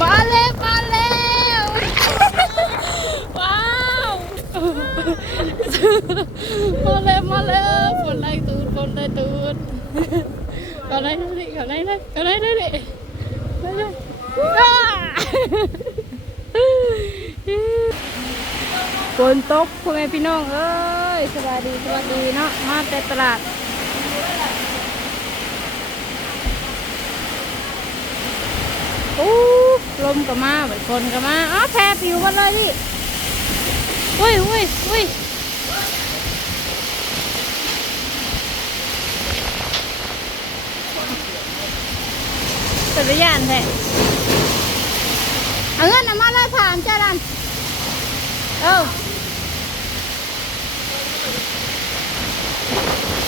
มาแล้วมาแล้วว้าวมาแล้วมาแล้วคนไล่ตูดคนไล่ตูดเขาไล่เลยเขาไล่เลยเขาไล่เลยไล่เลยอ้ฝนตกพ่อแม่พี่น้องเอ้ยสวัสดีสวัสดีเนาะมาแต่ตลาด อู้ลมก็มาเหมือนคนก็มาอ๋อแพรผิวมาเลยดิอุ้ยอุ้ยอุ้ยสัญญาณแท้เอาเงินมาเลยผ่านเจ้าดันเออ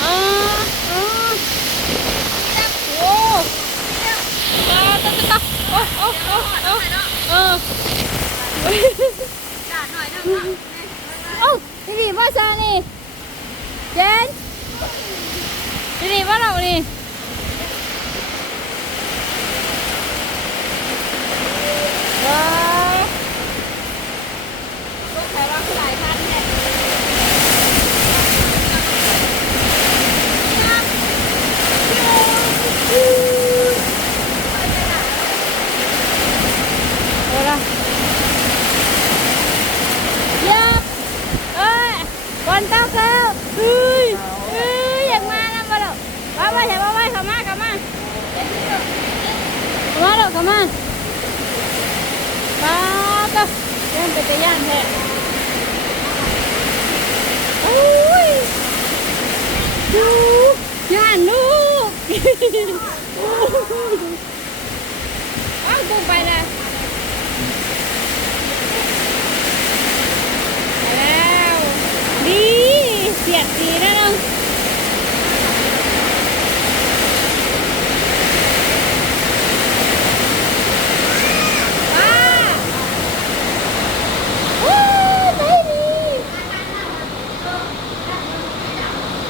อเออโอ้ ตาตา ตาโอ้โอ้โอ้โอ้เออโอ้นี่ดีว่าซานี่เจนนี่ดีว่าเรานี่ว้าวใครว่าหลายท่านเนี่ยเอาละเยับเอ้ยบอลเต้าเก้าเฮ้ยเฮ้ยอยากมานะมาแล้วมาไปเถอะมาไปเข้ามาเข้ามา เข้ามาแล้วเข้ามาป้าต้าเล่นเป็นตะย่านแท้โอ้ยดูย่านลูกอ้าวกุ้งไปเลยไปแล้วดีเสียดดีนะน้องว้าโอ้ยไปดี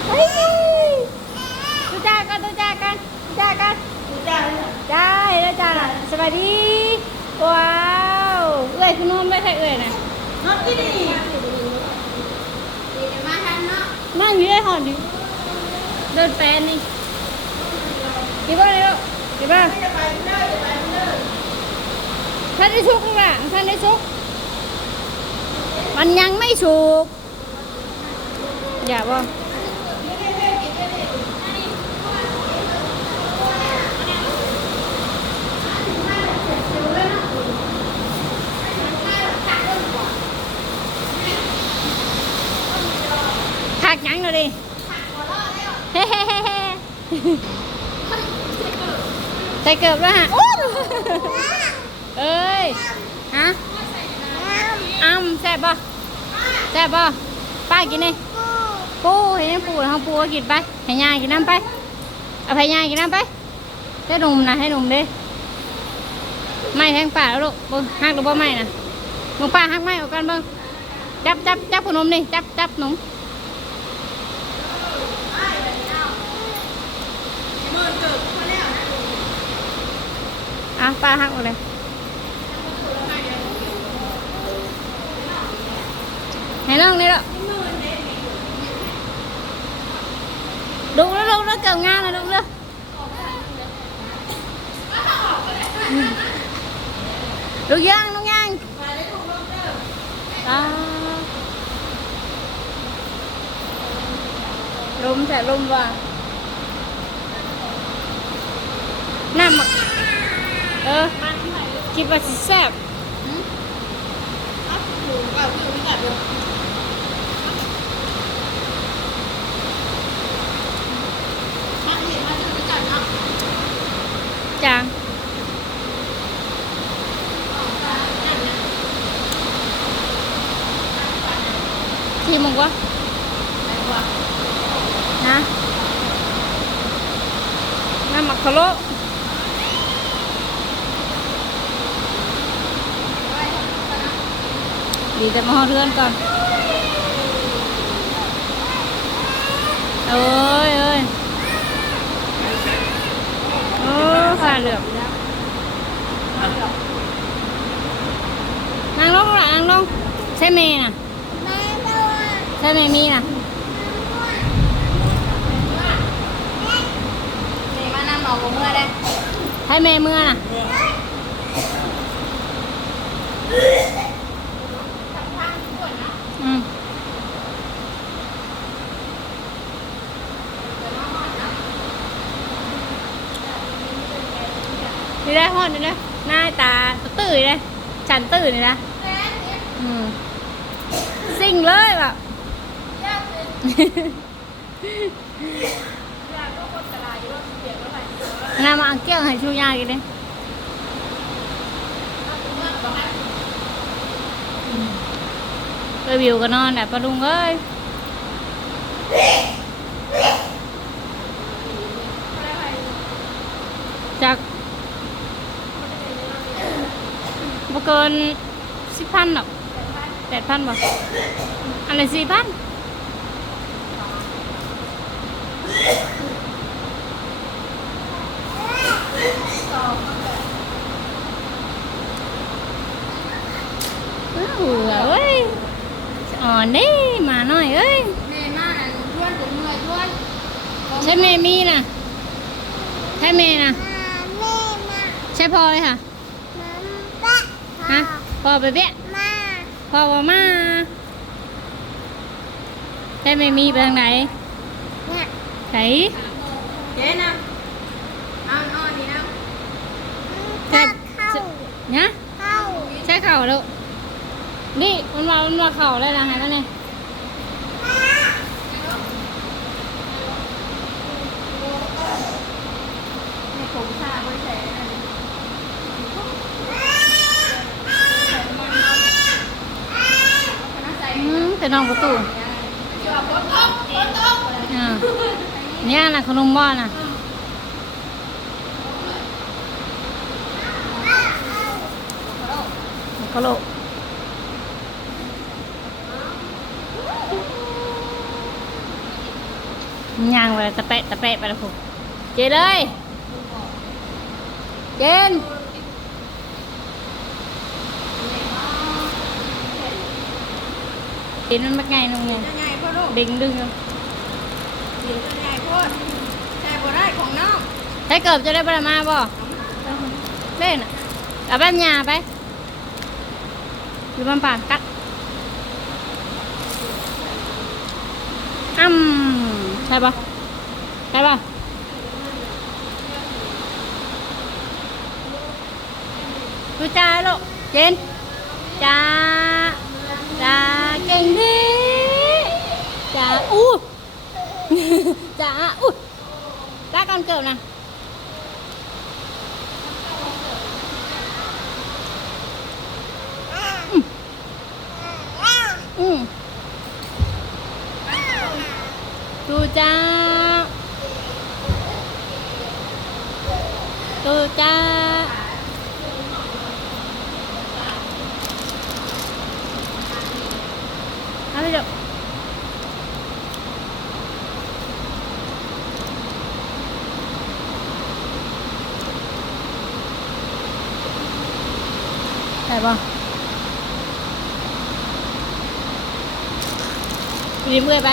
ไปดีดูจ้ากันดูจ้ากันดูจ้ากัน ได้แล้วจ้าสวัสดี ว้าว เอ้ยคุณนุ่มไม่ใช่เอ้ยนะนั่งอยู่ได้หอนอยู่เดินแปลนนี่ดีบ้างเลยลูกดีบ้างท่านได้ชุกหรือเปล่าท่านได้ชุก มันยังไม่ชุก อย่าบ่ ยังหน่อยดิเฮ้เฮ้เฮ้เฮ้ใส่เกือบแล้วฮะเอ้ยฮะอ้ำแซ่บป่ะแซ่บป่ะป้ากินนี่ปูเห็นยังปูแล้วเขาปูก็กินไปให้ยายกินน้ำไปเอาให้ยายกินน้ำไปให้หนุ่มนะให้หนุ่มดิไม่แทงป่าแล้วลูกเบิ่งหักหรือบ่ไม่นะมึงป้าหักไม่เอากันเบิ่งจับจับจับขนมนี่จับจับหนุ่ม อะปลาหักหมดเลยให้น้องนี่ละดูแล้วดูแล้วเกิดงานเลยดูแล้วดูย่างดูย่างตาลมแต่ลมว่ะน้เลยคิดว่าสิแซ่บจางทีมึงวะนะน้ำมักขะโล ดีแต่ มาหอเรือนก่อนเอ้ยเอ้ยโอ้ขาเหลือบเอนั่งลงหล่ะนั่งลงใช่เมย์น่ะใช่เมย์มีน่ะนี่มานั่งเมาบ่เมื่อได้ใช่เมย์เมื่อน่ะ ได้ฮอดนี่นะหน้าตาตื่นเลยฉันตื่นเลยนะอืมสิ่งเลยแบบงามาอังเกี้ยงให้ชูยากินดิไปวิวก็นอนแหละปะลุงเอ้ยจากบ่ เกินสิบพันหรอกแปดพันบ่อะไรสี่พันอ้าวเอ้ยอ่อนดิมาหน่อยเอ้ยแม่มาน่ะหนูชวนผมเมื่อยชวนใช่เมมี่นะใช่เมย์นะใช่พอเลยค่ะฮะ พอไปเบี้ยพอว่ามาใช่เมมี่ไปทางไหนไหนเจ๊นะเอานอนนี่นะใช่ใช่นะใช่เข่าแล้วนี่มันว่ามันว่าเข่าแล้วนะฮะนั่นเองให้ผมทราบไว้ใส่อันนี้คณะใส่ อืม แต่น้องประตูเดี๋ยวฝนตกฝนตกอ่าเนี่ยนะขนมบ้านน่ะกะโหลกย่างไปตะแปะตะแปะไปแล้วผมเจเลย เจน เจนมันมักไงนุ่งไงจะไงพ่อลูกดึงดึงเอากินจะไงพ่อใช่บ่ได้ของน้องใช้เกิบจะได้ประมาบ่เล่นอะเอาแบบห จ้าอู้จ้าก่อนเกิดนะอืมดูจ้าดูจ้าไปดูใช่ปะ รีเมื่อยไหม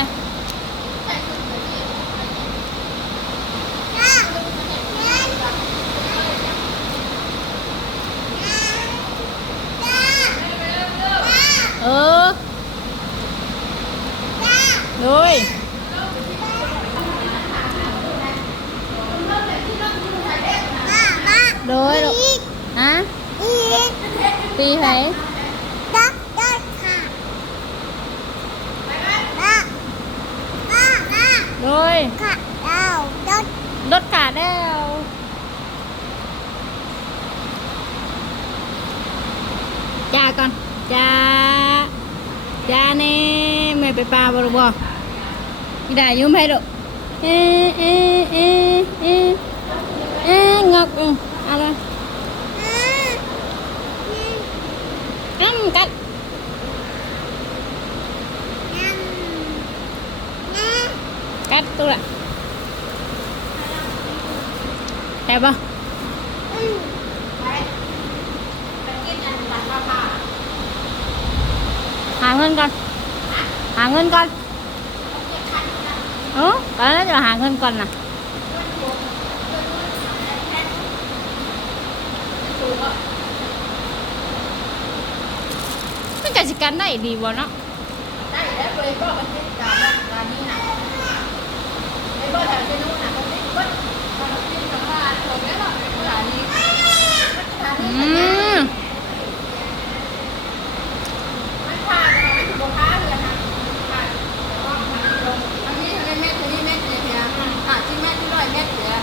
ഇതായും വരും ngọc. Ừ. à, là... năm cắt cắt tôi lại. Đẹp không? Hàng hơn con. Hàng hơn con. ก่อนนั้นจะหาเงินก่อนนะมันจะสิกันได้ดีบ่เนาะได้แล้วเลยก็มันเป็นการร้านนี้นะไอ้บ่แถวเจนู้นน่ะมันเป็นบ่มันเป็นกับร้านผมแล้วร้านนี้ร้านนี้อืม มันผ่านมาไม่ถูกค้าเลยนะผ่านอันนี้ทำไมแม่ตัวนี้แม่เนี่ยเนี่ยขาดที่แม่ที่ร้อยแม่เสีย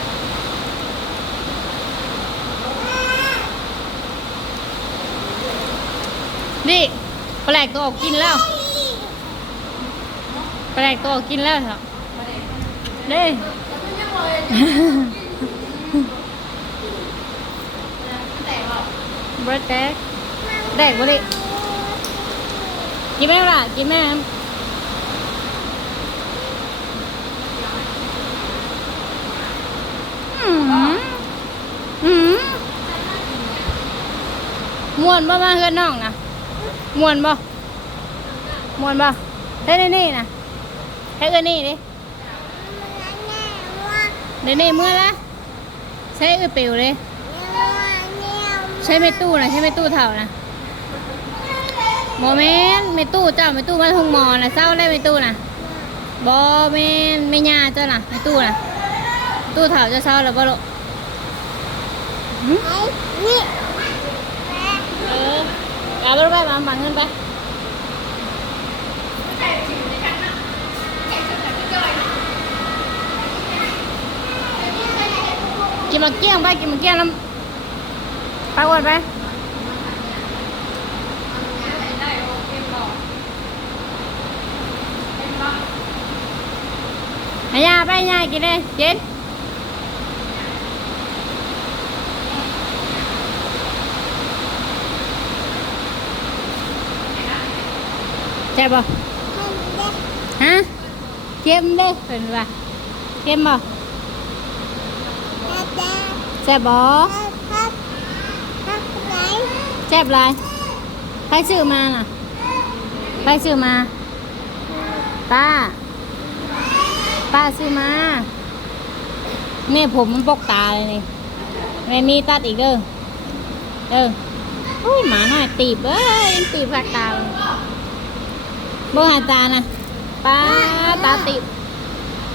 นี่แปลกตัวออกกินแล้วแปลกตัวออกกินแล้วเหรอเด้บรดแดกแดกบ่ดิกินไหมล่ะกินไหมอืมอืมม่วนบ่มาเฮือนน้องนะ ม่วนบ่ม่วนบ่เฮ้ยนี่นี่นะเฮ้ยเอ้ยนี่ดิเดี๋ยวนี่เมื่อละใช้เอ้ยเปิวเลยใช้ไม่ตู้นะใช้ไม่ตู้เท่านะบอแมนไม่ตู้เจ้าไม่ตู้มาทงหมอนะเศร้าได้ไม่ตู้นะบอแมนไม่ยาเจ้านะไม่ตู้นะตู้เท่าเจะเศร้าแล้วบ่ลูกหึเออ เอาไปไปมาบังเงินไปกินมาเกี้ยงไปกินมาเกี้ยงน้ำ ไปอวดไปหายาไปยายกินเลยกินใช่ป่ะฮะเค็มเด้เป็นว่าเค็มบ่แซ่บบ่แซ่บไรใครซื้อมาน่ะใครซื้อมาป้า ป้าซื้อมาเนี่ยผมมันปกตาเลยนี่ไม่มีตัดอีกเด้อเด้ออุ้ยหมาหน่อยตีบเอ้ยตีบผักตาเลย เบ่หาตานะป้าตาตีบ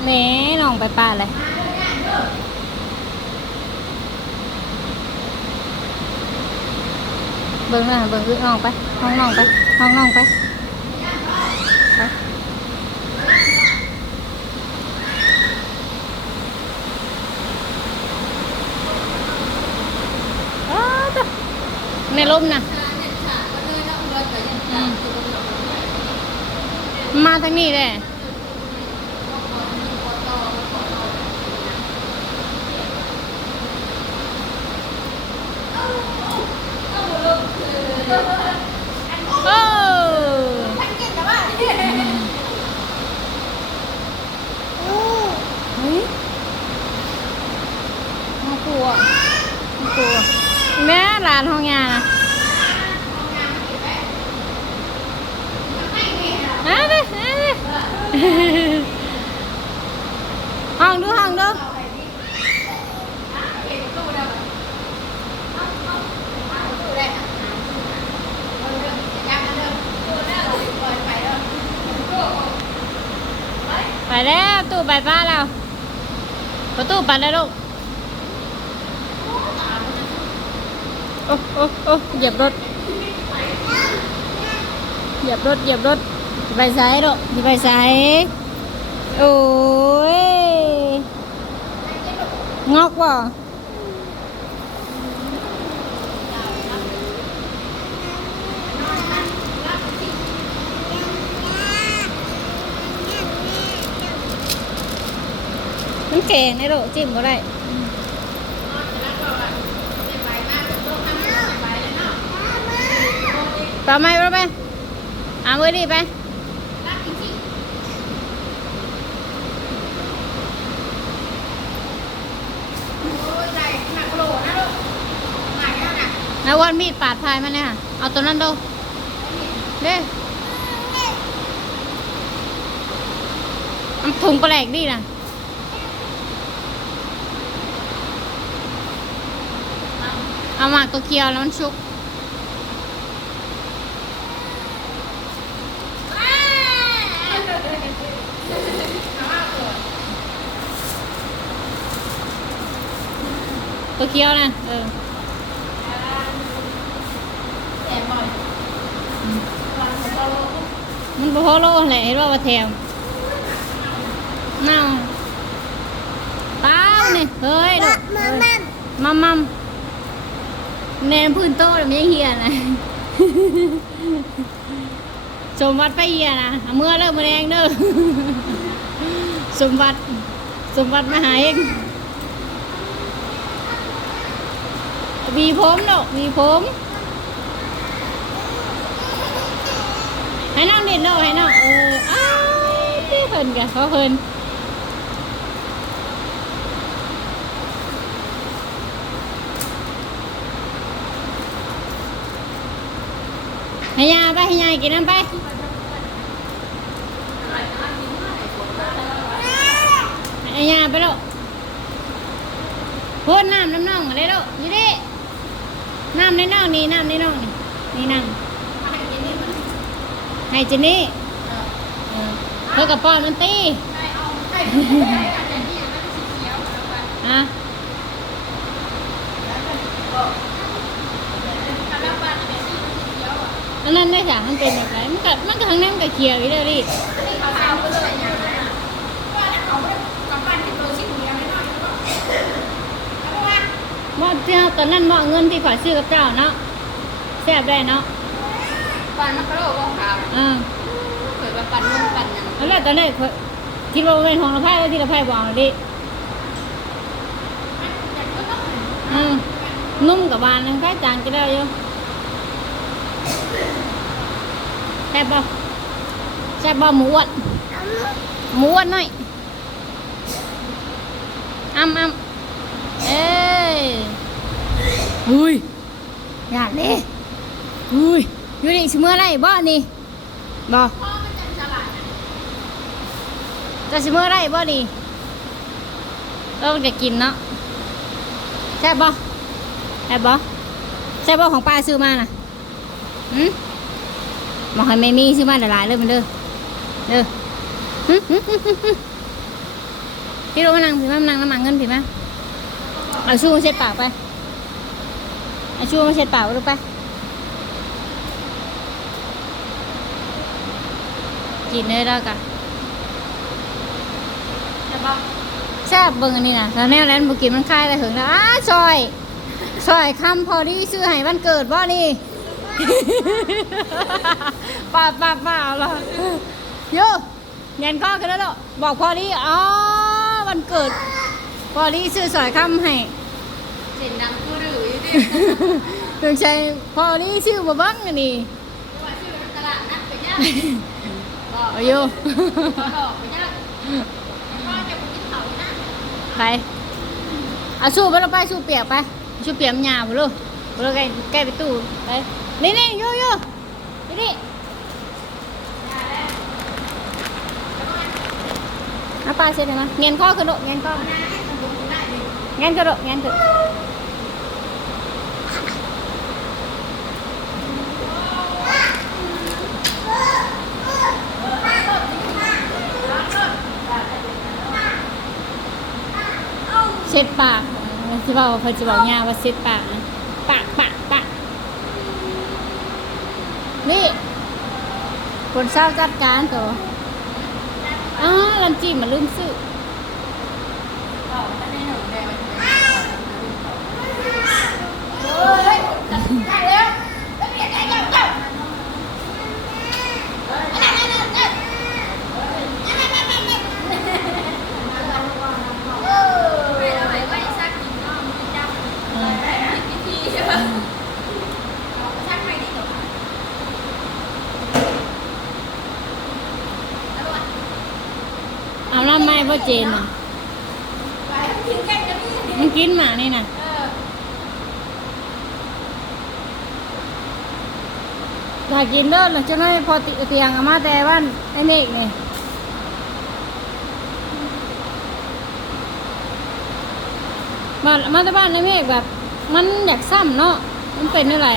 แหม่น้องไปป้าเลยเบิ่งเลยเบิ่งอึน้องไปห้องน้องไปห้องน้องไปไปในลมนะอืมมา ทางนี้เลยโอ้เฮ้ยน่ากลัวน่ากลัวแม่ร้านห้องยานะมาดิมาดิห้องดูห้องดู ไปแล้วตู้ไปป้าแล้ว ประตูไปแล้วลูกโอ้โอ้โอ้เหยียบรถ เหยียบรถ เหยียบรถไปสายลูกไปสายโอ้ยงอกบ่ มันแกงใด้หรอจิ้มก็ได้ปลาไหมปลาไหมเอามือดีไปนวันมีดปาดพายมาเนี่ยเอาตัวนั้นดูเด้มัถุงแปลกดีนะ เอาหมากตัวเคียวแล้วมันชุกตัวเคียวนะเออแอบบ่อยวันของเรามันบ่พอโลแหละเห็นว่าว่าแถมเน่าเปล่าเนี่ยเฮ้ยดูมัมมัม แนมพื้นโต๊ะแล้วมันยังเฮียนะสมบัติไปเฮียนะเมื่อเริ่มมาแดงเด้อสมบัติสมบัติมาหาเองมีผมเนาะมีผมให้น้องเด่นเนาะให้น้องเอออ้าวเพิ่นกันเขาเพิ่น ให้ยาไปให้ยากินน้ำไปให้ยาไปล้วพ่นน้ำน้ำน่องอะไรล้วอยู่ดิน้ำในน่องนี่น้ำในน่องนี่นี่น้ำให้กินนี่มันให้เจนี่เออเธอกับป้อนมันตีให้อาให้ให้อาจารย์ที่มันสีเขียวแล้วกัน อะ ทำแล้วบ้านเป็นสีสีเขียว อันนั้นได้จ้ะมันเป็นแบบไรมันก็มันก็ทั้งนั้นมันก็เขียวอยู่เลยดิอันนี้เขาเอาไปเลยยางนั้นอะว่าเขาไม่กลับบ้านที่ตัวชิ้นเดียวไม่น้อรอกแล้วว่ว่าเจ้าตอนนั้นว่าเงินที่ข่อยซื้อกับเจ้าเนาะแซ่บได้เนาะปันมักกะโลก็ขาวอ่าเคยว่าปันนุ่มปันยังแล้วแหละตอนนั้นข่อยคิดว่าเป็นของละไพ่แล้วที่ละไพ่บอกเอาดิอืมนุ่มกับบานนึงแค่จานก็ได้อยู่แซ่บบ่แซ่บบ่หมูอ้วนหมูอ้วนหน่อยอ้ำอ้ำเอ้ยอุ้ยอยากดิอุ้ยอยู่นี่ชิเมื่อไรบ่นี่บ่พ่อมันจะฉลาดนะจะชิเมื่อไรบ่นี่เราจะกินเนาะใช่บบ่ใช่บบ่ใช่บบ่ของป้าซื้อมาน่ะหืม บอกให้ไม่มีซื้อมาหลายๆเลยมันเด้อเด้อหึหึหึหึพี่รู้มานังพี่มานั่งน้ำมันเงินพี่มาเอาชูมาเช็ดปากไปเอาชูมาเช็ดปากไว้ลูกไปกินเลยแล้วกันจะบอกแซ่บเบิ่งอันนี้นะแล้วแนวนั้นบุกินมันคลายแต่ถึงแล้วอ้าซอยซอยคำพอดีซื้อให้วันเกิดบ่นี่ ป่าป่าป่าเหรอโยเงินข้อกันแล้วเหรอบอกพอดีอ๋อวันเกิด พอดีซื้อซอยคำให้เสียงดังคือหรืออยู่ดิถึงใช้พอดีชื่อบ่เบังอันนี้ว่าชื่อตลาดนัดไปย่างบอกเอาอยู่ขอดอกไปย่างพ่อจะไปกินเขานะไปเอาสู้ไปแล้วไปสู้เปียกไปสู้เปียกมันหยาบไปลูกไปลูกใกล้ใกล้ไปตู้ไป นี่นี่ยู่ยู่นี่นี่เอาปลาเสร็จแล้วมั้ยเงียนข้อขึ้นลูกเงียนข้อเงียนกระโดดเงียนกระโดดเช็ดปากที่บอกเพิ่นจะบอกยาว่าเช็ดปากนะปากปากปาก นี่คนเศร้าจัดการตัวอ้าลันจีมันลืมซื้อต่อจะได้หนูแดงเฮ้ย จนอะมันกินหมานี่นะอยากกินเลิศหรอจ้าหน้พอเตียงอามาแต่ว่านไอ้เมฆนี่มามาแต่บ้านไอ้เมฆแบบ มันอยากซ้ำเนาะมันเป็นอะไร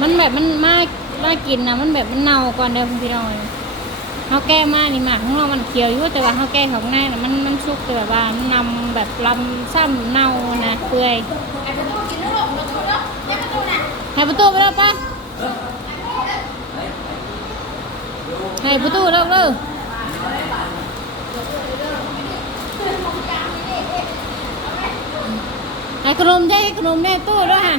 มันแบบมันมากมากินนะมันแบบมันเน่าก่อนเดียวคุณพี่น้อย เขาแก้มานี่หมากของเรามันเขียวอยู่แต่ว่าเขาแก้ของในน่ะมันมันสุกแต่แบบว่ามันนำแบบลำซ้ำเน่านะเปื่อยไอ้ประตูกินแล้วหรอประตูไประตูน่ะให้ประตูไปแล้วปะให้ประตูแล้วเลยให้ขนมได้ขนมได้ตู้ด้วยฮะ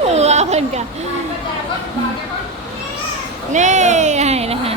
หัวเพิ่นกะนี่ให้เลยฮะ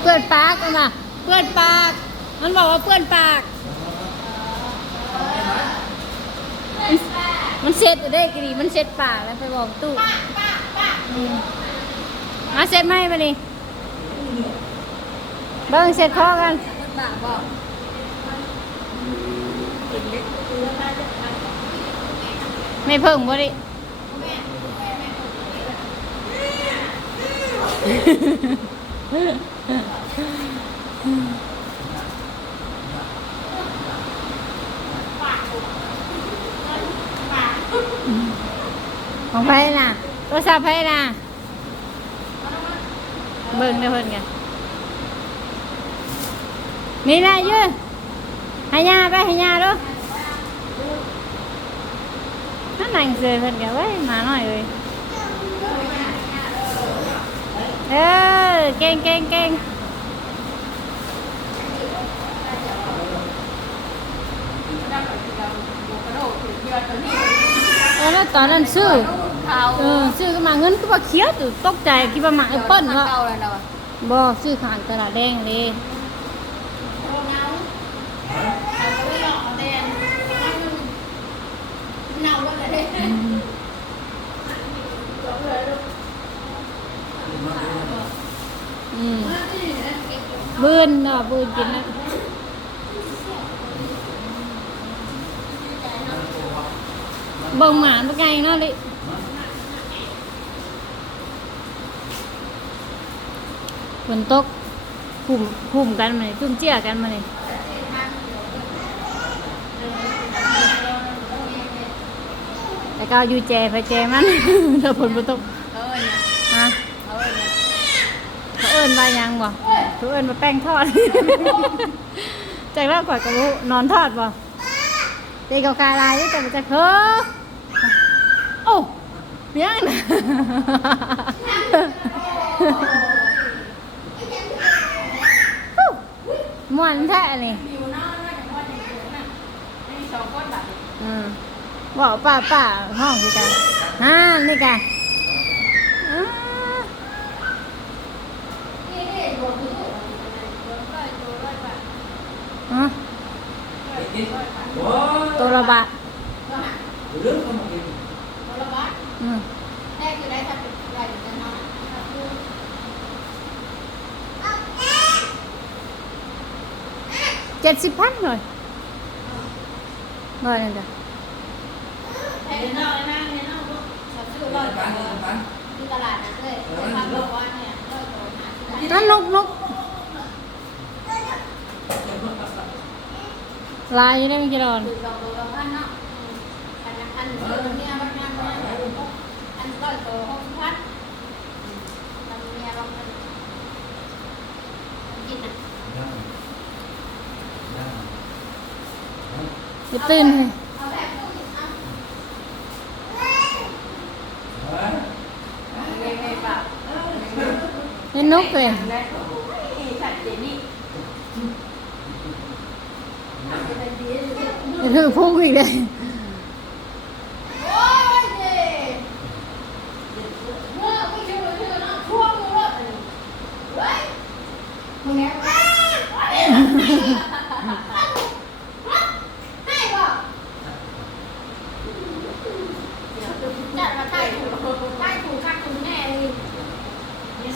เปื้อนปากมันมาเปื้อนปาก มันบอกว่าเปื้อนปาก มันเซ็ตได้กรีมัน เซ็ตปากแล้วไปบอกตู้มาเซ็ตไหมมาดิเบิ้งเซ็ตคอกันปากบอกไม่เพิ่งบ่ดิ ของไผน่ะโทรศัพท์ไผน่ะ เบิ่งได้เพิ่นกันนี่น่ะยืนให้ยาไปให้ยาเด้อ nó nành rồi phần cả vậy mà nói rồi ơ keng keng keng เออแล้วตอนนั้นซื้อ เขาเออซื้อก็มาเงินก็ว่าเคี้ยวตื่ตกใจคิดว่าหมาแอปเปิ้ลเวะก่าเลยเนาะบ่ซื้อขางตลาดแดงเลยเงาเขาไม่หลอกแดงเน่าเลยอืมบืนเนาะบืนกินนะเบิ่งหมาเป็นไงเนาะลิฝ นตกหุ่มหุ่มกันมาเลยจุ่มเจี้ยกันมาเลยแต่ก็เอาอยู่แจไปแจมันถ้าฝนบ่ตกเออเนี่ยฮะเออเนี่ยเขาเอิ้นว่าหยังบ่เขาเอิ้นว่าแป้งทอดจากแล้วก่อนก็รู้นอนทอดบ่ตีเกากาลายอยู่แต่มันจะเฮ้อโอ้เมียง ม่มีสองคนแบบอืมบอกป้าป้าห้องคือกันอ่านี่กันอ่านี่นี่รวมทุกคนรวมก็ดูด้วยแบบอะตัวละบาท ก็หา เรื่องของกิน ตัวละบาท อืม แรกคือได้ทำเป็นอะไรอยู่กันเนาะคือ เจ็ดสิบพันเลยนึงจ้อยนะเนี่ยนอกลูกเราซื้อร้อยปันตัวปันที่ตลาดนั้นเลยไปพักบอกว่าเนี่ยร้อยตัวหาที่ไหนนั่นนกนกลายได้ไม่กี่ดอนคือเราตัวละพันนะ อย่าตื่นเลยเห็นนกเลยเออพุ่งอีกเลย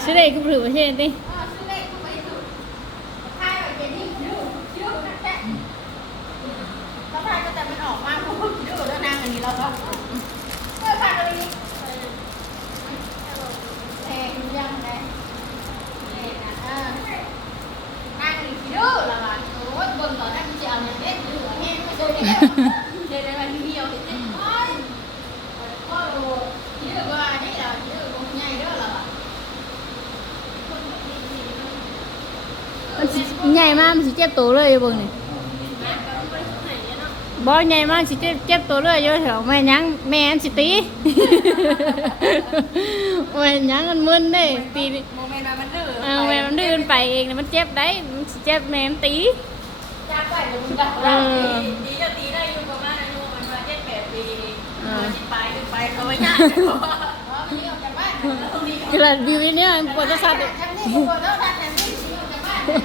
สิได้ก็ถือป ใหญ่มากมันสิเจ็บตัวเลยเบิ่งนี่บ่ใหญ่มากสิเจ็บเจ็บตัวเลยอยู่แถวแม่ยังแม่นสิตีแม่ยังมันมึนเด้ตีโมเมนต์นั้นมันดื้อเออแม่มันดื้อไปเองน่ะมันเจ็บได้มันสิเจ็บแม่มันตียากไปเดี๋ยวมึงจะเออตีจะตีได้อยู่ประมาณอายุมันว่าเจ็ดแปดปีเออสิไปขึ้นไปเขาไม่ยากเพราะว่าอ๋อมีออกจากบ้านแล้วตรงนี้กระดาษบิวเนี่ยมันปวดจะสัตว์ทางนี้ Đây,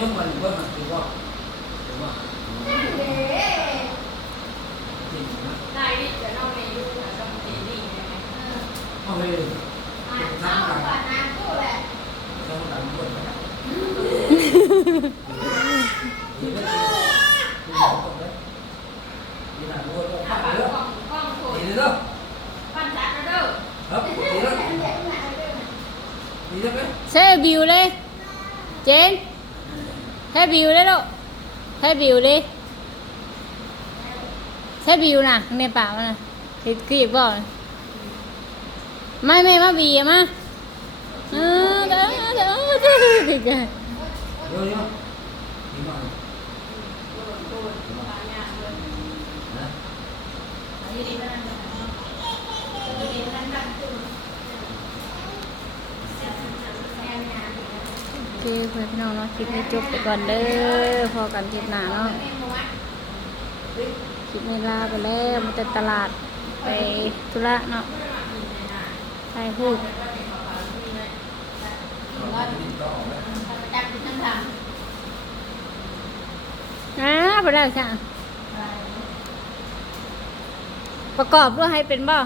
bước mình, bước mình. บิวเลย เจนให้บิวเลยลูกให้บิวเลยใช้บิวน่ะในป่ามันน่ะเห็ดกรีบบ่ไม่ไม่มาบีอะมาเออเด้อเด้อเด้อเด้อ vô vô thì mà โอ เคเพื่อนพี่น้องเนาะคลิปนี้จบไปก่อนเด้อพอกันคลิปหน้าเนาะคลิปนี้ลาไปแล้วมาแต่ตลาดไปธุระเนาะไปพูดจับทั้งทางอ่าไปแล้วค่ะประกอบด้วยให้เป็นบ่